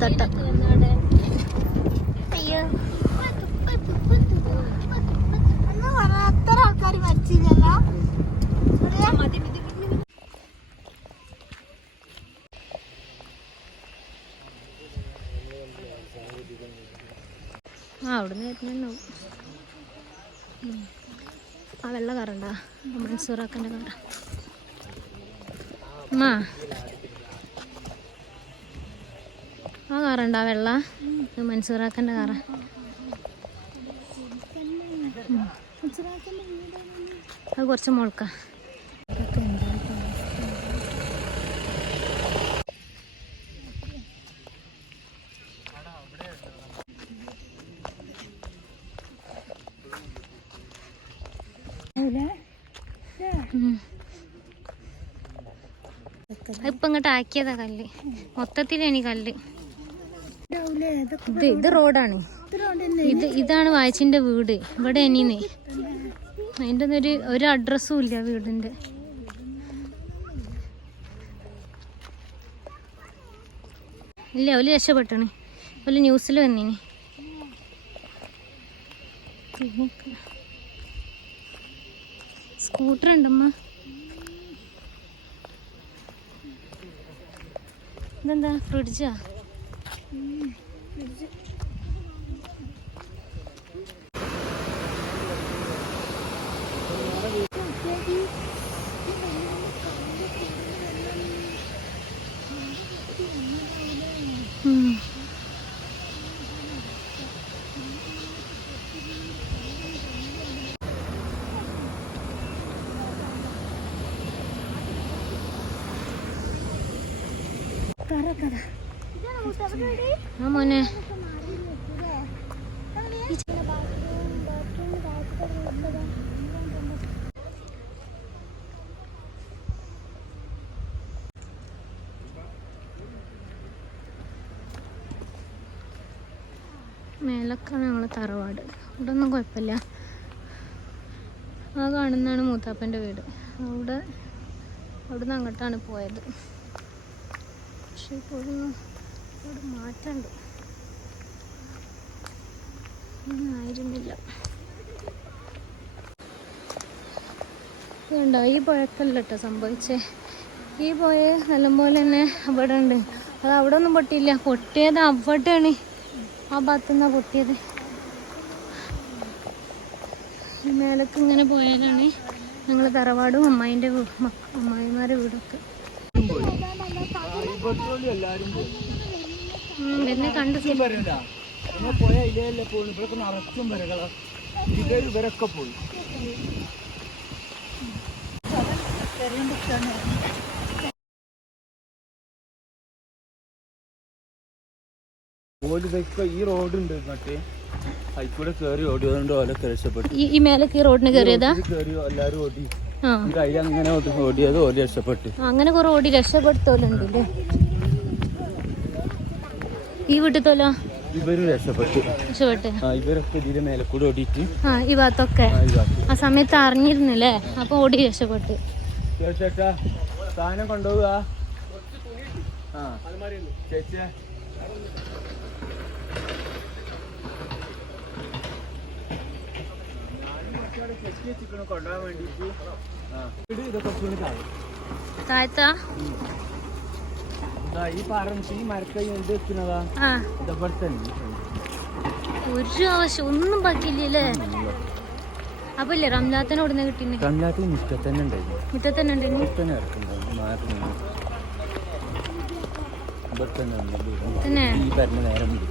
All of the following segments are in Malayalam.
വെള്ളത്തട്ട അയ്യോ. ആൾക്കാർ മരിച്ചില്ലല്ലോ. ആ അവിടുന്ന് വരുന്നുണ്ടാവും. ആ വെള്ള കാറുണ്ടാ മൻസൂറാക്കന്റെ കാറ അമ്മ ആ കാറുണ്ടാ വെള്ള? ഇത് മൻസൂറാക്കന്റെ കാറ. അത് കുറച്ച് മുളക്ക ഇപ്പൊ ഇങ്ങോട്ട് ആക്കിയതാ കല്ല്. മൊത്തത്തിലാണ് ഈ കല്ല്. ഇത് ഇത് റോഡാണ്. ഇത് ഇതാണ് വായിച്ചിന്റെ വീട്. ഇവിടെ എനിന്നേ. അതിന്റെ ഒന്നും ഒരു ഒരു അഡ്രസ്സും ഇല്ല വീടിന്റെ ഇല്ല ഓൽ രക്ഷപ്പെട്ടണ്. ഓൽ ന്യൂസിൽ വന്നിനി. സ്കൂട്ടർ ഉണ്ടമ്മ. ഇതെന്താ? ഫ്രിഡ്ജാ? からから。ആ മോനെ. മേലക്കാണ് ഞങ്ങളെ തറവാട്. ഇവിടെ ഒന്നും കുഴപ്പമില്ല. ആ കാണുന്നതാണ് മൂത്താപ്പന്റെ വീട്. അവിടെ അവിടുന്ന് അങ്ങോട്ടാണ് പോയത്. പക്ഷെ ഇപ്പോഴും ഇവിടെ മാറ്റമുണ്ട്. ആയിരുന്നില്ല. ഇതുണ്ടോ? ഈ പുഴക്കല്ല കേട്ടോ സംഭവിച്ചേ. ഈ പോയ നല്ലപോലെ തന്നെ അവിടെ ഉണ്ട് അത് അവിടെ ഒന്നും പൊട്ടിയില്ല. പൊട്ടിയത് അവിടെയാണ്. ആ ഭാഗത്തു നിന്നാ പൊട്ടിയത്. മേലക്ക് ഇങ്ങനെ പോയാലാണ് ഞങ്ങൾ തറവാടും അമ്മായിന്റെ അമ്മായിമാരുടെ വീടൊക്കെ. എന്നെ കണ്ട് സി- നമ്മൾ പോയ ഇലയല്ലേ പോയി ഇവിടൊക്കെ നിറച്ചും വരകളാ. ഇവർ ഇവരൊക്കെ പോയി. ഈ റോഡ് ഉണ്ട് മറ്റേ അതിക്കൂടെ കയറി ഓടിയതുകൊണ്ട് ഓലൊക്കെ രക്ഷപ്പെട്ടു. ഈ മേലൊക്കെ റോഡിന് കയറിയതാ കേറി കയറി എല്ലാരും ഓടി. അങ്ങനെ ഓടി ഓടിയത് ഓടി രക്ഷപ്പെട്ടു. അങ്ങനെ കുറെ ഓടി രക്ഷപ്പെടുത്തോലുണ്ട് അല്ലേ ഈ വീട്ടിലോ ഇവരും രക്ഷപ്പെട്ടു. ഇവരൊക്കെ ഇതിന്റെ മേലെ കൂടെ ഓടിയിട്ട് ആ ഈ ഭാഗത്തൊക്കെ. ആ സമയത്ത് അറിഞ്ഞിരുന്നില്ലേ? അപ്പൊ ഓടി രക്ഷപ്പെട്ടു. ചേച്ചാ സാധനം കൊണ്ടുപോവുക. ആ ചേച്ചിയെ. താഴത്താ? ഈ പാറൻസ് ഈ മരക്കൈ എന്ത് തന്നെ. ഒരു ആവശ്യം ഒന്നും ബാക്കിയില്ലല്ലേ? അപ്പൊ ഇല്ലേ. റംലാത്തനെ ഉടനെ മുറ്റത്ത് തന്നെ ഉണ്ടായിരുന്നു. മുറ്റത്ത് തന്നെ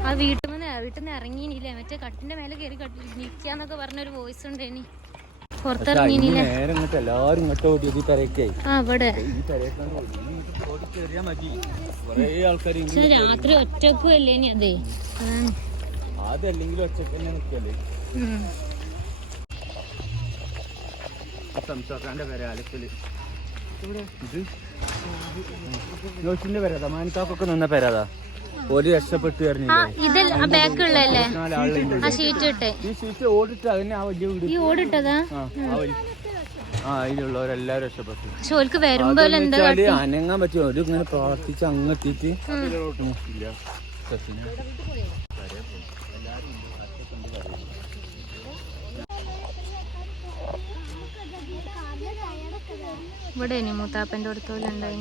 ആ വീട്ടിൽ നിന്ന് വീട്ടിൽ നിന്ന് ഇറങ്ങിയില്ലേ? മറ്റേ കട്ടിന്റെ മേലെ കയറി കട്ടി നിൽക്കാന്നൊക്കെ പറഞ്ഞൊരു വോയിസ് ഉണ്ട് അതിന് പുറത്തിറങ്ങിയില്ലേ നേരെ ഇങ്ങോട്ട് ഇങ്ങോട്ട് ഓടിയത് ഈ പെരക്കായി ആ ഇവിടെ പക്ഷെ രാത്രി ഒറ്റക്കും അല്ലേനി അതെ? അതാണ്. അതല്ലെങ്കിൽ ഒച്ചക്ക് തന്നെ നിൽക്കല്ലേ. സംസാക്കാന്റെ മാനിക്കാക്കൊക്കെ നിന്ന പെര അതാ ഓടി രക്ഷപ്പെട്ടു ഇതിൽ ആ ബാക്കുള്ളല്ലേ നാലാളുണ്ട് ആ ഷീറ്റ് ഇട്ടേ ഈ ഷീറ്റ് ഓടിട്ട് അതിനെ ആ വലിയ വീട് ഈ ഓടിട്ടതാ? ആ അതിലുള്ളവരെല്ലാരും രക്ഷപ്പെട്ടു. പക്ഷെ ഓൽക്ക് വരുമ്പോ എന്താ അനങ്ങാൻ പറ്റുമോ ഒരു ഇങ്ങനെ പ്രാർത്ഥിച്ച് അങ്ങെത്തിയിട്ട് ഇവിടെ ഇനി മൂത്താപ്പന്റെ അടുത്തോലുണ്ടായി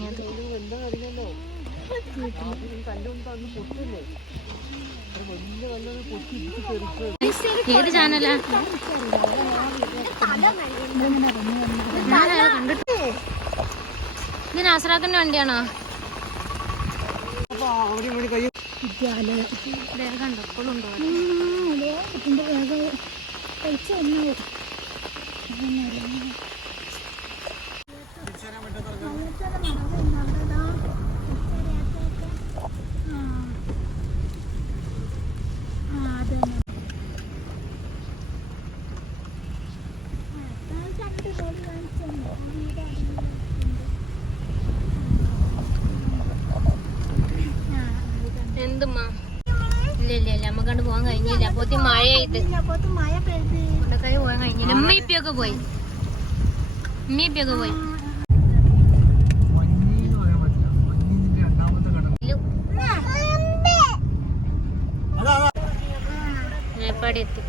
ഉണ്ടായിനത് ഏത് ചാനലാ? ഞാനത് കണ്ടിട്ട്? ഇത് നാസറാക്കന്റെ വണ്ടിയാണോ വേഗം കണ്ടോ എപ്പോഴും ഉണ്ടോ എന്തുമ്മാ? ഇല്ല ഇല്ല ഇല്ല നമുക്കണ്ട് പോകാൻ കഴിഞ്ഞില്ല. അപ്പോത്തി മഴ പെയ്ത് കൊണ്ടക്കായി പോകാൻ കഴിഞ്ഞില്ല. പോയി ഉമ്മയിപ്പിയൊക്കെ പോയി. ഘടകം ഇല്ലു, അതാ മേപ്പാടി എത്തി.